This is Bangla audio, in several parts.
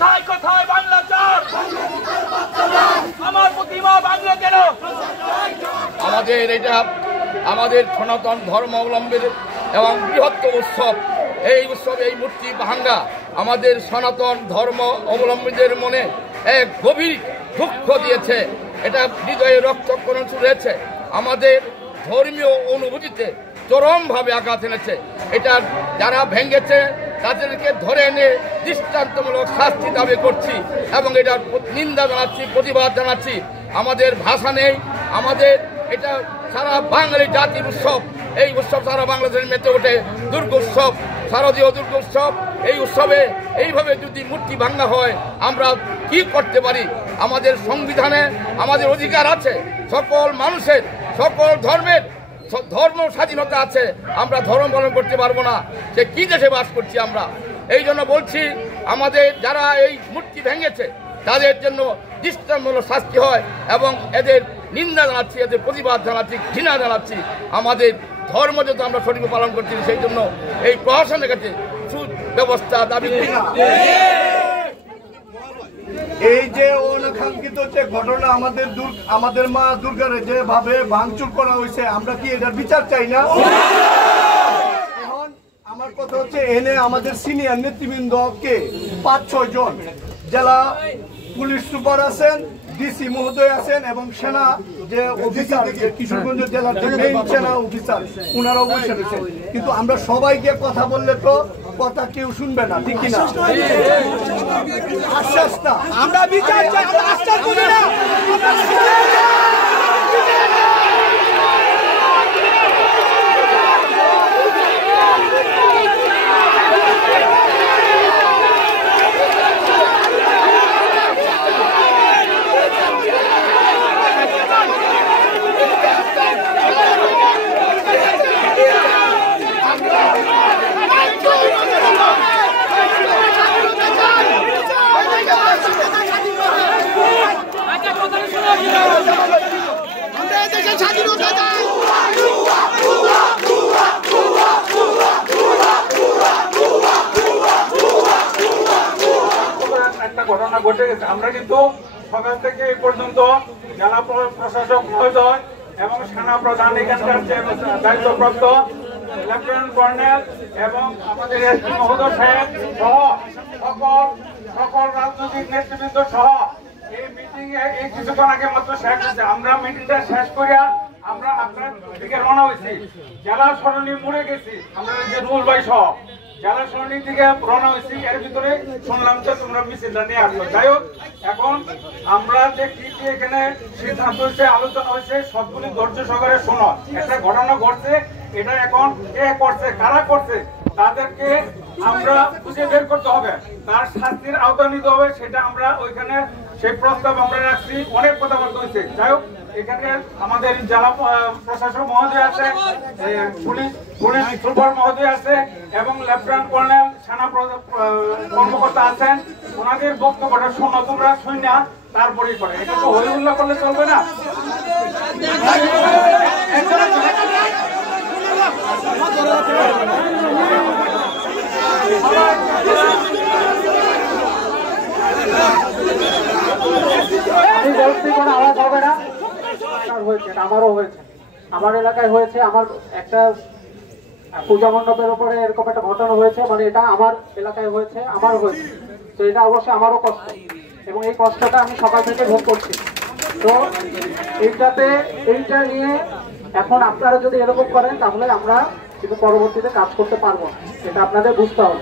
কথায় কথায় বাংলা চর, আমার প্রতিমা বাংলা কেন? আমাদের এটা আমাদের সনাতন ধর্ম অবলম্বীর এবং বৃহত্তম উৎসব। এই উৎসবে এই মূর্তি ভাঙ্গা আমাদের সনাতন ধর্ম অবলম্বীদের মনে এক গভীর দুঃখ দিয়েছে। এটা হৃদয়ে রক্তক্ষরণ শুরু হয়েছে, আমাদের ধর্মীয় অনুভূতিতে চরমভাবে আঘাত এনেছে। এটা যারা ভেঙেছে তাদেরকে ধরে এনে দৃষ্টান্তমূলক শাস্তি দাবি করছি এবং এটার নিন্দা জানাচ্ছি, প্রতিবাদ জানাচ্ছি। আমাদের ভাষা নেই, আমাদের এটা সারা বাঙালি জাতির উৎসব। এই উৎসব সারা বাংলাদেশে মেতে ওঠে, দুর্গোৎসব, শারদীয় দুর্গোৎসব। এই উৎসবে এইভাবে যদি মূর্তি ভাঙা হয় আমরা কি করতে পারি? আমাদের সংবিধানে আমাদের অধিকার আছে, সকল মানুষের সকল ধর্মের ধর্ম স্বাধীনতা আছে। আমরা ধর্ম পালন করতে পারবো না, সে কি দেশে বাস করছি আমরা? এই জন্য বলছি আমাদের যারা এই মূর্তি ভেঙেছে তাদের জন্য দৃষ্টান্তমূলক শাস্তি হয় এবং এদের নিন্দা জানাচ্ছি, এদের প্রতিবাদ জানাচ্ছি, ঘৃণা জানাচ্ছি। আমাদের ধর্ম যাতে আমরা সঠিক পালন করছি সেই জন্য এই প্রশাসনের কাছে সুব্যবস্থা দাবি করি। এই যে অনাকাঙ্ক্ষিত যে ঘটনা আমাদের মা দুর্গার যেভাবে ভাঙচুর করা হয়েছে, আমরা কি এটার বিচার চাই না? এখন আমার কথা হচ্ছে এনে আমাদের সিনিয়র নেতৃবৃন্দকে ৫-৬ জন জেলা পুলিশ সুপার আছেন, ডিসি মহোদয় আছেন এবং সেনা যে অফিসার, কিশোরগঞ্জ জেলার যে মেইন সেনা অফিসার, ওনারাও বসে রয়েছেন। কিন্তু আমরা সবাই গিয়ে কথা বললে তো কথা কেউ শুনবে না, ঠিক কিনা? আশ্বাস না, আমরা বিচার চাই, আমরা আশ্বাস করি না। একটা ঘটনা ঘটে গেছে। আমরা কিন্তু সকাল থেকে এই পর্যন্ত জেলা প্রশাসক মহোদয় এবং সেনা প্রধান, এখানকার যে দায়িত্বপ্রাপ্ত লেফটেন্যান্ট কর্নেল এবং আমাদের এসপি মহোদয় সাহেব সহ সকল রাজনৈতিক নেতৃবৃন্দ সহ এই মিটিং এই কিছুক্ষণ আগে মাত্র শেষ হয়েছে। আমরা মিটিংটা শেষ করিয়া আমরা আপনার দিকে রওনা হয়েছি, জেলা সরণি মুড়ে গেছি। আমরা যে রুল বাই সহ জেলা সরণি থেকে রওনা হয়েছি। এর ভিতরে শুনলাম যে তোমরা মিছিলটা নিয়ে আসলো। যাই হোক, এখন আমরা যে কি কি এখানে সিদ্ধান্ত হয়েছে, আলোচনা হয়েছে, সবগুলি ধৈর্য সহকারে শোনো। একটা ঘটনা ঘটছে, এটা এখন কে করছে, কারা করছে, তাদেরকে আমরা খুঁজে বের করতে হবে, তার শাস্তির আওতা নিতে হবে। সেটা আমরা ওইখানে সেই প্রস্তাব আমরা রাখছি। অনেক কথাবার্তা হয়েছে। যাই হোক, এখানে আমাদের জেলা প্রশাসক মহোদয় আছে, পুলিশ সুপার মহোদয় আছে এবং লেফটেন্যান্ট কর্নেল সেনা কর্মকর্তা আছেন। ওনাদের বক্তব্যটা শোনো, তোমরা শুনে তারপরেই করে। এটা তো হই উল্লাহ করলে চলবে না। আমি বলছি কোনো আওয়াজ হবে না। হয়েছে, আমারও হয়েছে, আমার এলাকায় হয়েছে। আমার একটা পূজা মণ্ডপের উপরে এরকম একটা ঘটনা হয়েছে, মানে এটা আমার এলাকায় হয়েছে, আমার হয়েছে। তো এটা অবশ্যই আমারও কষ্ট এবং এই কষ্টটা আমি সকাল থেকে ভোগ করছি। তো এইটা নিয়ে এখন আপনারা যদি এরকম করেন তাহলে আমরা কিন্তু পরবর্তীতে কাজ করতে পারবো না, এটা আপনাদের বুঝতে হবে।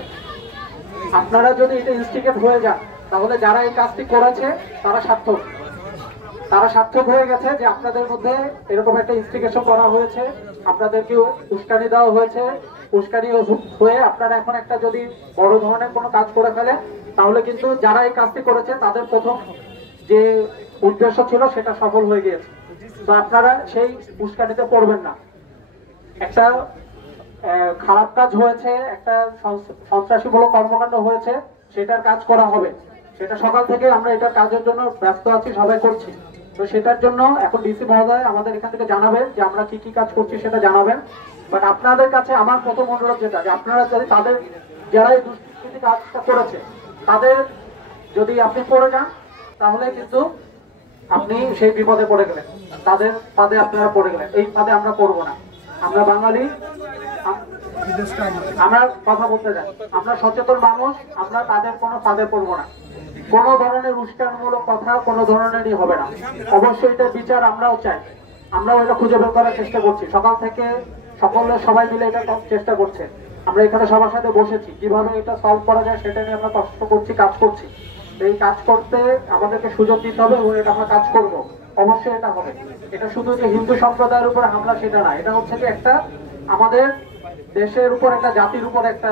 আপনারা যদি এটা ইনস্টিগেট হয়ে যান তাহলে যারা এই কাজটি করেছে তারা সার্থক হয়ে গেছে যে আপনাদের মধ্যে এরকম একটা ইনস্টিগেশন করা হয়েছে, আপনাদেরকে উস্কানি দেওয়া হয়েছে। উস্কানি হয়ে আপনারা এখন একটা যদি বড় ধরনের কোনো কাজ করে ফেলেন তাহলে কিন্তু যারা এই কাজটি করেছে তাদের প্রথম যে উদ্দেশ্য ছিল সেটা সফল হয়ে গিয়েছে। তো আপনারা সেই উস্কানিতে পড়বেন না। একটা খারাপ কাজ হয়েছে, একটা সন্ত্রাসীমূলক কর্মকাণ্ড হয়েছে, সেটার কাজ করা হবে। সেটা সকাল থেকে আমরা এটার কাজের জন্য ব্যস্ত আছি, সবাই করছি। তো সেটার জন্য এখন ডিসি মহোদয় আমাদের এখান থেকে জানাবেন যে আমরা কি কি কাজ করছি সেটা জানাবেন। বাট আপনাদের কাছে আমার প্রথম অনুরোধ যেটা, যে আপনারা যদি তাদের যারা এই দুষ্কৃতি কাজটা করেছে তাদের যদি আপনি পড়ে যান তাহলে কিন্তু আপনি সেই বিপদে পড়ে গেলেন, তাদের ফাঁদে আপনারা পড়ে গেলেন। এই ফাঁদে আমরা পড়বো না। আমরা বাঙালি, আমরা কথা বলতে যাই, আমরা সচেতন মানুষ, আমরা তাদের কোনো ফাঁদে পড়বো না। কোনো ধরনের উস্কানিমূলক কথা কোনো ধরনেরই হবে না। অবশ্যই এটা বিচার আমরাও চাই, আমরাও এটা খুঁজে বের করার চেষ্টা করছি। সকাল থেকে সবাই মিলে এটা চেষ্টা করছে। আমরা এখানে সবার সাথে বসেছি, কিভাবে এটা সলভ করা যায় সেটা নিয়ে আমরা কষ্ট করছি, কাজ করছি। এই কাজ করতে আমাদেরকে সুযোগ দিতে হবে এবং এটা আমরা কাজ করব, অবশ্যই এটা হবে। এটা শুধু যে হিন্দু সম্প্রদায়ের উপর হামলা সেটা না, এটা হচ্ছে কি একটা আমাদের দেশের উপর, একটা জাতির উপর একটা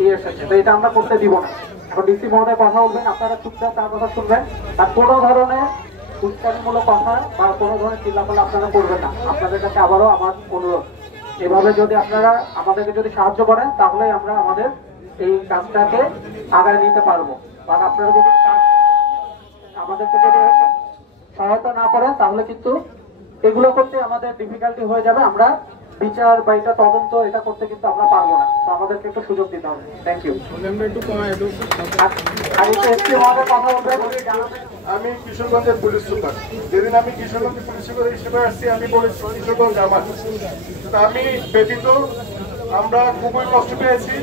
ইয়ে এসেছে, তো এটা আমরা করতে দিব না। এখন ডিসি মহোদয় কথা বলবেন, আপনারা চুপচাপ তার কথা শুনবেন, আর কোনো ধরনের উস্কানিমূলক কথা বা কোনো ধরনের চিল্লাপাল্লা আপনারা করবেন না। আপনাদের কাছে আবারও আমার অনুরোধ, এভাবে যদি আপনারা আমাদেরকে যদি সাহায্য করেন তাহলে আমরা আমাদের এই কাজটাকে আগায় নিতে পারবো। আর আপনারা যদি আমাদেরকে যদি সহায়তা না করেন তাহলে কিন্তু এগুলো করতে আমাদের ডিফিকাল্টি হয়ে যাবে। আমরা বিচার বা এটা তদন্ত এটা করতে কিন্তু আমরা পারবো না, তো আমাদেরকে একটু সুযোগ দিতে হবে। Thank you. আমি কিশোরগঞ্জের পুলিশ সুপার। যেদিন আমি কিশোরগঞ্জের পুলিশ সুপার হিসেবে আসছি, আমি বলেছি কিশোরগঞ্জ আমার। আমি ব্যতীত আমরা খুবই কষ্ট পেয়েছি।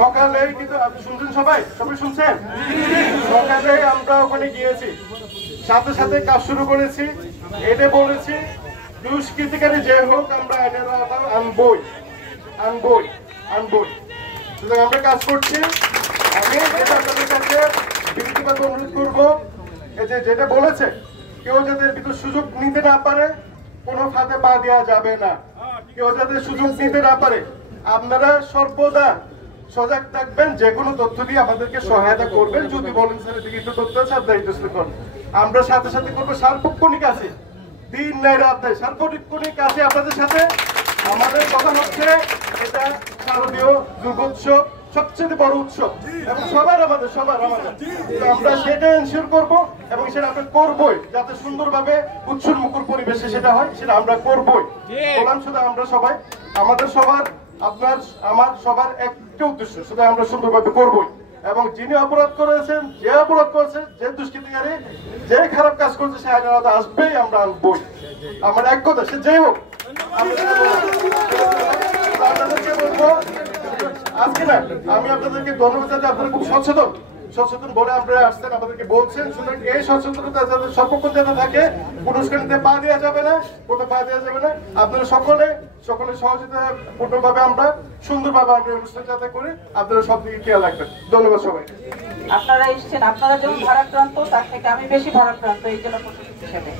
সকালে কিন্তু শুনছেন, সবাই শুনছেন, সকালে আমরা ওখানে গিয়েছি, সাথে সাথে কাজ শুরু করেছি। এটা বলেছি দুষ্কৃতিকারী যে হোক আমরা আইনের আওতায় আনবই। সুতরাং আমরা কাজ করছি। আমি আপনাদের কাছে বিনীতভাবে অনুরোধ করবো, যেটা বলেছে কেউ যাতে ভিতর সুযোগ নিতে না পারে, কোনো ফাঁদে পা দেওয়া যাবে না। কেউ যাতে সুযোগ নিতে না পারে, আপনারা সর্বদা সজাগ থাকবেন। যে কোনো তথ্য দিয়ে আমাদেরকে সহায়তা করবেন। যদি বলেন স্যার এদিকে একটু তথ্য আছে, আপনারা একটু করবেন, আমরা সাথে সাথে করবো। সার্বক্ষণিক আছে, দিন নাই রাত নাই, সার্বক্ষণিক আছে আপনাদের সাথে। আমাদের কথা হচ্ছে এটা শারদীয় দুর্গোৎসব, সবচেয়ে বড় উৎসব এবং সবার আমাদের আমরা সেটা এনশিওর করবো এবং সেটা আমরা করবোই, যাতে সুন্দরভাবে উৎসব মুখর পরিবেশে সেটা হয়, সেটা আমরা করবোই। বললাম শুধু আমরা সবাই, আমাদের সবার, আপনার আমার সবার একটা উদ্দেশ্য, সেটা আমরা সুন্দরভাবে করবোই। এবং যিনি অপরাধ করেছেন, যে দুষ্কৃতিকারী, যে খারাপ কাজ করছে, সে আইনের আওতায় আসবেই, আমরা আনবই। আমার এক কথা, সে যেই হোক। আপনাদেরকে বলবো আজকে না, আমি আপনাদেরকে ধন্যবাদ জানাই, আপনারা খুব সচেতন বলে আপনারা আসছেন, আমাদেরকে বলছেন। সুতরাং এই সচেতনতা যাতে সর্বক্ষণ যাতে থাকে, কোন উস্কানিতে পা দেওয়া যাবে না, কোথাও পা দেওয়া যাবে না। আপনারা সকলে সহযোগিতা পূর্ণভাবে আমরা সুন্দরভাবে আমরা অনুষ্ঠান যাতে করি, আপনারা সব দিকে খেয়াল রাখবেন। ধন্যবাদ সবাই। আপনারা এসেছেন, আপনারা যেমন ভারাক্রান্ত, তার থেকে আমি বেশি ভারাক্রান্ত এই জন্য হিসেবে।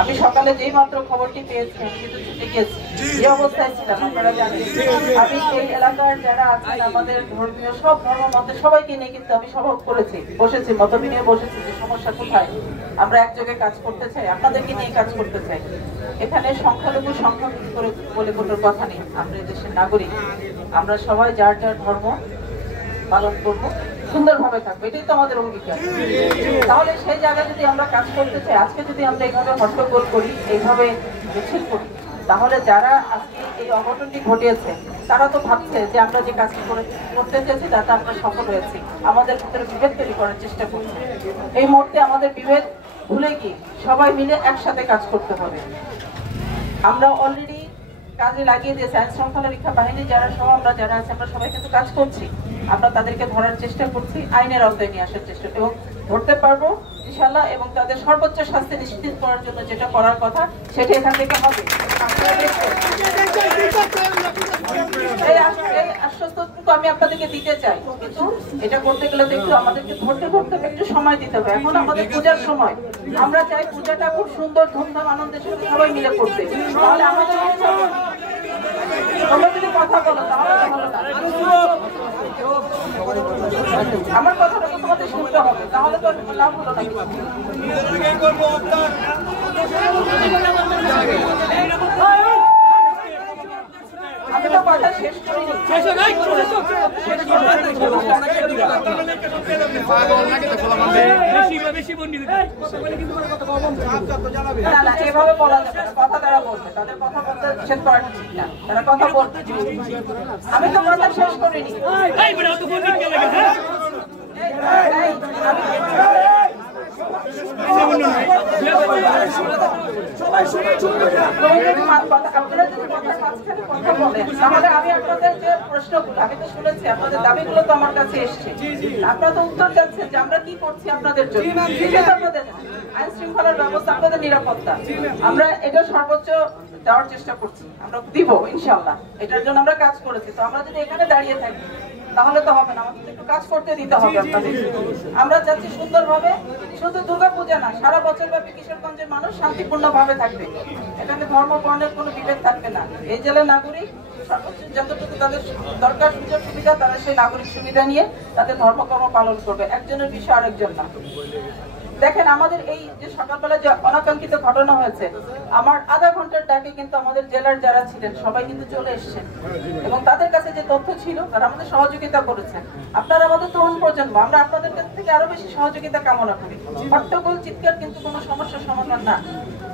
আমি সকালে যেই মাত্র খবরটি পেয়েছি আমি কিন্তু ছুটে গিয়েছি, যে অবস্থায় ছিলাম আপনারা জানেন। আমি এই এলাকার যারা আছেন আমাদের ধর্মীয় সব ধর্ম মতে সবাইকে নিয়ে কিন্তু আমি সভা করেছি, বসেছি, মত বিনিময়ে বসেছি যে সমস্যা কোথায়, আমরা একযোগে কাজ করতে চাই, আপনাদেরকে নিয়ে কাজ করতে চাই। এখানে সংখ্যালঘু সংখ্যা করে বলে কোনো কথা নেই, আমরা দেশের নাগরিক, আমরা সবাই যার যার ধর্ম পালন করবো, সুন্দরভাবে থাকবো, এটাই তো আমাদের অঙ্গীকার। তাহলে সেই জায়গায় যদি আমরা কাজ করতে চাই, আজকে যদি আমরা এইভাবে হট্টগোল করি, এইভাবে মিছিল করি, তাহলে যারা আজকে এই অঘটনটি ঘটিয়েছে তারা তো ভাবছে যে আমরা যে কাজটি করতে চেয়েছি তাতে আমরা সফল হয়েছি, আমাদের ভিতরে বিভেদ তৈরি করার চেষ্টা করছি। এই মুহূর্তে আমাদের বিভেদ ভুলে গিয়ে সবাই মিলে একসাথে কাজ করতে হবে। আমরা অলরেডি কাজে লাগিয়ে দিয়েছি, আইন শৃঙ্খলা রক্ষা বাহিনী যারা সহ আমরা যারা আছে, আমরা সবাই কিন্তু কাজ করছি। আমরা তাদেরকে ধরার চেষ্টা করছি, আইনের আওতায় নিয়ে আসার চেষ্টা, এবং ধরতে পারবো ইনশাআল্লাহ, এবং তাদের সর্বোচ্চ শাস্তি নিশ্চিত করার জন্য যেটা করার কথা সেটা এখান থেকে হবে। এই আশ্বস্তটুকু আমি আপনাদেরকে দিতে চাই, কিন্তু এটা করতে গেলে তো একটু আমাদেরকে ধরতে একটু সময় দিতে হবে। এখন আমাদের পূজার সময়, আমরা চাই পূজাটা খুব সুন্দর ধুমধাম আনন্দের সাথে সবাই মিলে করতে। তাহলে আমাদের তোমরা যদি কথা বলো তাহলে ভালো না, আমার কথাটা তো তোমাদের শুনতে হবে, তাহলে তো লাভ হলো না। আমি তো কথা শেষ করিনি, এভাবে বলা যাবে না, কথা তারা বলবে, তাদের কথা বলতে নিষেধ করা ঠিক না, তারা কথা বলতে। আমি তো কথা শেষ করিনি। আপনারা যদি কথার মাঝখানে কথা বলেন তাহলে আমি আপনাদের যে প্রশ্নগুলো আমি তো শুনেছি, আপনাদের দাবিগুলো তো আমার কাছে এসছে, আপনারা তো উত্তর চাচ্ছেন যে আমরা কি করছি আপনাদের জন্য, আপনাদের আইন শৃঙ্খলার ব্যবস্থা, আপনাদের নিরাপত্তা, আমরা এটা সর্বোচ্চ দেওয়ার চেষ্টা করছি, আমরা দিব ইনশাআল্লাহ, এটার জন্য আমরা কাজ করেছি। তো আমরা যদি এখানে দাঁড়িয়ে থাকি তাহলে তো হবে না, আমাদের একটু কাজ করতে দিতে হবে আপনাদের। আমরা চাচ্ছি সুন্দরভাবে, শুধু দুর্গাপূজা না, সারা বছর ব্যাপী কিশোরগঞ্জের মানুষ শান্তিপূর্ণভাবে থাকবে, এখানে ধর্ম বর্ণের কোনো বিভেদ থাকবে না। এই জেলার নাগরিক যতটুকু তাদের দরকার সুযোগ সুবিধা, তারা সেই নাগরিক সুবিধা নিয়ে তাদের ধর্মকর্ম পালন করবে, একজনের বিষয় আরেকজন না। দেখেন আমাদের এই যে সকালবেলা যে অনাকাঙ্ক্ষিত ঘটনা হয়েছে, আমার আধা ঘন্টার ডাকে কিন্তু আমাদের জেলার যারা ছিলেন সবাই কিন্তু চলে এসেছেন এবং তাদের কাছে যে তথ্য ছিল তারা আমাদের সহযোগিতা করেছেন। আপনারা আমাদের তরুণ প্রজন্ম, আমরা আপনাদের কাছ থেকে আরো বেশি সহযোগিতা কামনা করি। হট্টগোল চিৎকার কিন্তু কোনো সমস্যার সমাধান না।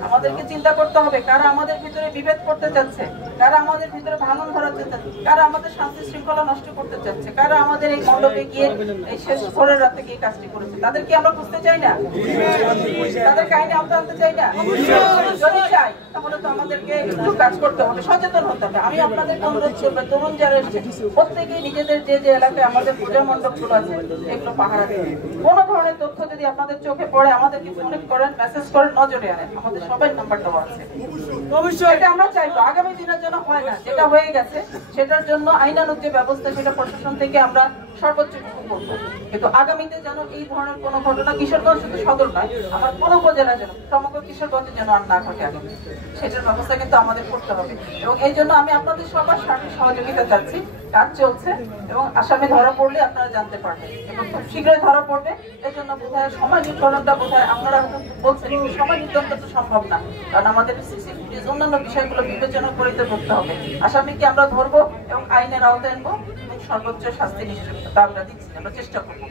আমাদেরকে চিন্তা করতে হবে কারা আমাদের ভিতরে বিভেদ করতে চাচ্ছে, কারা আমাদের ভিতরে ভাঙন ধরাতে চাচ্ছে, কারা আমাদের শান্তি শৃঙ্খলা নষ্ট করতে চাচ্ছে, কারা আমাদের এই মণ্ডপে গিয়ে এই শেষ ভোরের রাতে গিয়ে কাজটি করেছে, তাদের কি আমরা খুঁজতে চাই না? তাদের কাহিনী আমরা আনতে চাই না? যদি চাই তাহলে তো আমাদেরকে একটু কাজ করতে হবে, সচেতন হতে হবে। আমি আপনাদের অনুরোধ করবো, তরুণ যারা এসছে প্রত্যেকেই নিজেদের যে যে এলাকায় আমাদের পূজা মণ্ডপ গুলো আছে এগুলো পাহারা দেবে। কোন ধরনের তথ্য যদি আপনাদের চোখে পড়ে আমাদেরকে ফোন করেন, মেসেজ করেন, নজরে আনেন, আমাদের সবাই নাম্বার দেওয়া আছে। এটা আমরা চাইবো আগামী দিনের জন্য হয় না, যেটা হয়ে গেছে সেটার জন্য আইনানুগ যে ব্যবস্থা সেটা প্রশাসন থেকে আমরা সর্বোচ্চ করবো, কিন্তু আগামীতে যেন এই ধরনের কোনো ঘটনা কিশোরগঞ্জ শুধু সদর নয়, আমার কোনো উপজেলা যেন সমগ্র কিশোরগঞ্জে যেন আর না ঘটে, সেটার ব্যবস্থা কিন্তু আমাদের করতে হবে। এবং এই জন্য আমি আপনাদের সবার সার্বিক সহযোগিতা চাচ্ছি। কাজ চলছে এবং আসামি ধরা পড়লে আপনারা জানতে পারবেন এবং খুব শীঘ্রই ধরা পড়বে। এই জন্য বোধহয় সময় নির্ধারণটা বোধহয় আপনারা বলছেন, সময় নির্ধারণ তো সম্ভব না, কারণ আমাদের সিসিটিভি অন্যান্য বিষয়গুলো বিবেচনা করিতে করতে হবে। আসামিকে আমরা ধরবো এবং আইনের আওতায় আনবো এবং সর্বোচ্চ শাস্তি নিশ্চিত তা আমরা দিচ্ছি, আমরা চেষ্টা করবো।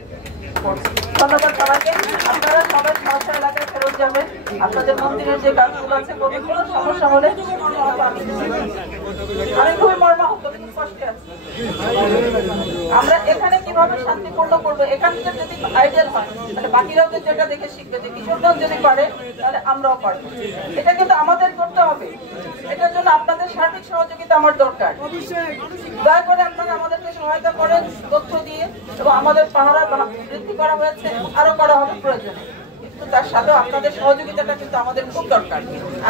ধন্যবাদ সবাইকে। আপনারা সবাই সমস্যা এলাকায় ফেরত যাবেন, আপনাদের মন্দিরের যে কাজগুলো আছে কোনো সমস্যা হলে আমি খুবই মর্মাহত, কষ্টে আছি। আমরা এখানে কিভাবে শান্তিপূর্ণ করবো, এখান থেকে যদি আইডিয়াল হয় তাহলে বাকিরাও যেটা দেখে শিখবে যে কিশোরগঞ্জ যদি পারে তাহলে আমরাও পারবো। এটা কিন্তু আমাদের করতে হবে, এটার জন্য আপনাদের সার্বিক সহযোগিতা আমার দরকার। দয়া করে আপনারা আমাদেরকে সহায়তা করেন তথ্য দিয়ে, এবং আমাদের পাহারা বৃদ্ধি করা হয়েছে, আরো করা হবে প্রয়োজনে, কিন্তু তার সাথেও আপনাদের সহযোগিতাটা কিন্তু আমাদের খুব দরকার।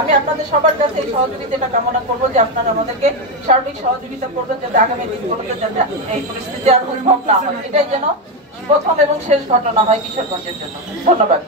আমি আপনাদের সবার কাছে এই সহযোগিতাটা কামনা করবো যে আপনারা আমাদেরকে সার্বিক সহযোগিতা করবেন, যাতে আগামী দিনগুলোতে যাতে এই পরিস্থিতি আর উদ্ভব না হয়, এটাই যেন প্রথম এবং শেষ ঘটনা হয় কিশোরগঞ্জের জন্য। ধন্যবাদ।